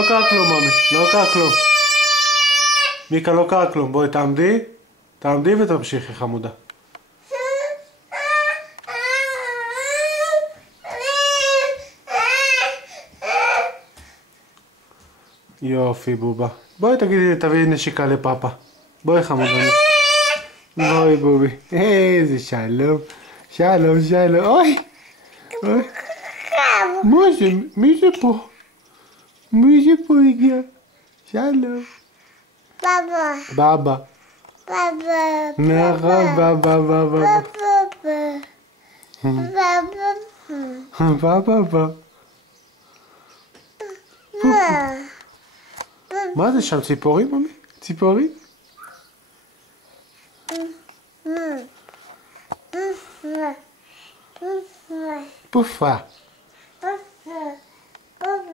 לא קרה כלום, ממי. לא קרה כלום. מיקה, לא קרה כלום. בואי, תעמדי. תעמדי ותמשיכי, חמודה. יופי, בובה. בואי תגידי, תביאי נשיקה לפאפה. בואי, חמודה. בואי, בובי. איזה שלום. שלום, שלום. אוי. אוי. מה זה? מי זה פה? מי זה פה הגיע? שלום. בבא. בבא. בבא. נכון, בבא, בבא. בבא, בבא. מה זה שם? ציפורים, ממי? ציפורים? פופה.